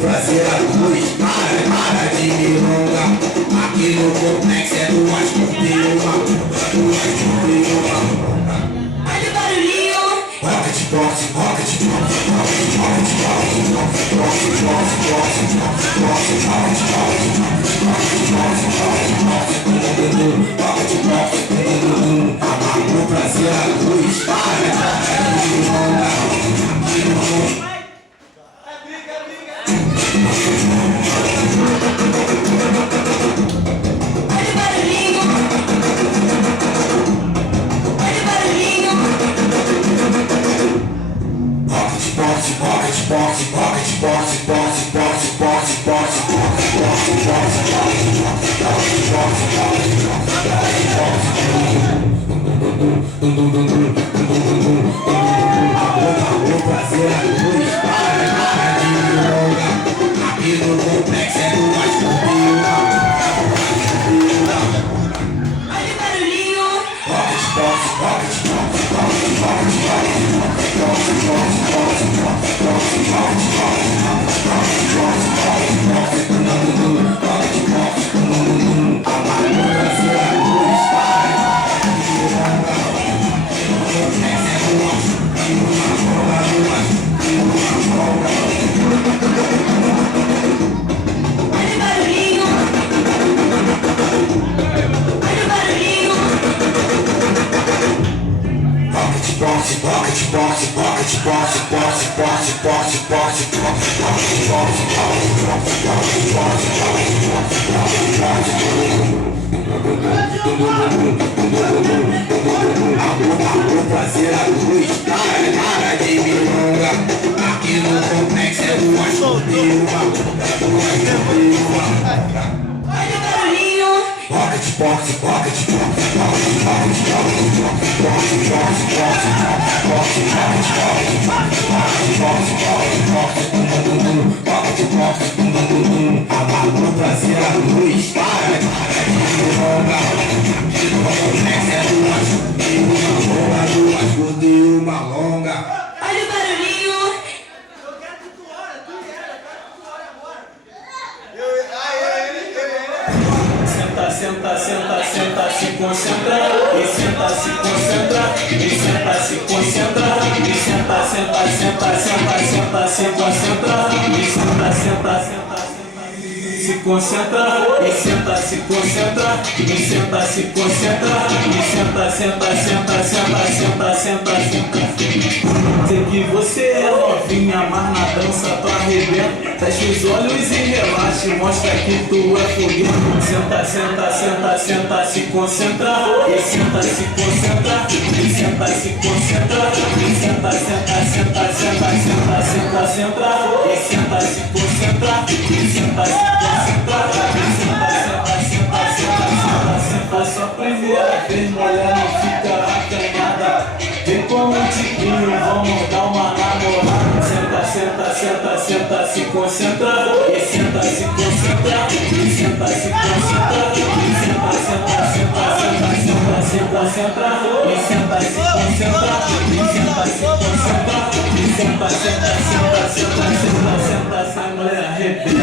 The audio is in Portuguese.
Prazer a luz, para de milonga. Aqui no complexo é duas uma. Olha o barulhinho. Rocket box, rocket box, o prazer a luz, para de milonga. O prazer a luz, para de milonga. Aqui no complexo é duas uma. Olha o barulhinho. Rocket box, rocket box, o prazer a luz, para de milonga. Aqui no complexo é duas uma. Olha o barulhinho. Rocket box, rocket box, o prazer a luz, para de milonga. Aqui no complexo é duas curtas e uma longa. Olha o barulhinho. Senta, senta, senta, senta, se concentra. E senta, se concentra. E senta, se concentra. E senta, senta, senta, senta, senta, se concentra. E senta, senta, senta, se concentra. E senta, se concentra. E senta, se concentra. E senta, senta, senta, senta, senta, senta, senta. Sei que você é novinha, mas na dança tu arrebenta. Fecha os olhos e relaxa, mostra que tu é foguete. Senta, senta, senta, senta, se concentra. E senta, se concentra. E senta, se concentra. E senta, senta, senta, senta, senta, senta, senta. E senta, se concentra. E senta, se concentra. E senta, senta, senta, senta, senta, senta. Só primeira vez, mulher, não fica acanhada. Vem com o tiquinho, vamos dar uma namorada. Senta, senta, senta, senta, se concentra. E senta, se concentra. E senta, se concentra. E senta, senta, senta, senta, senta, senta, senta. E senta, se concentra. E senta, se concentra. E senta, senta, senta, senta, senta, senta, senta, mulher arrebenta.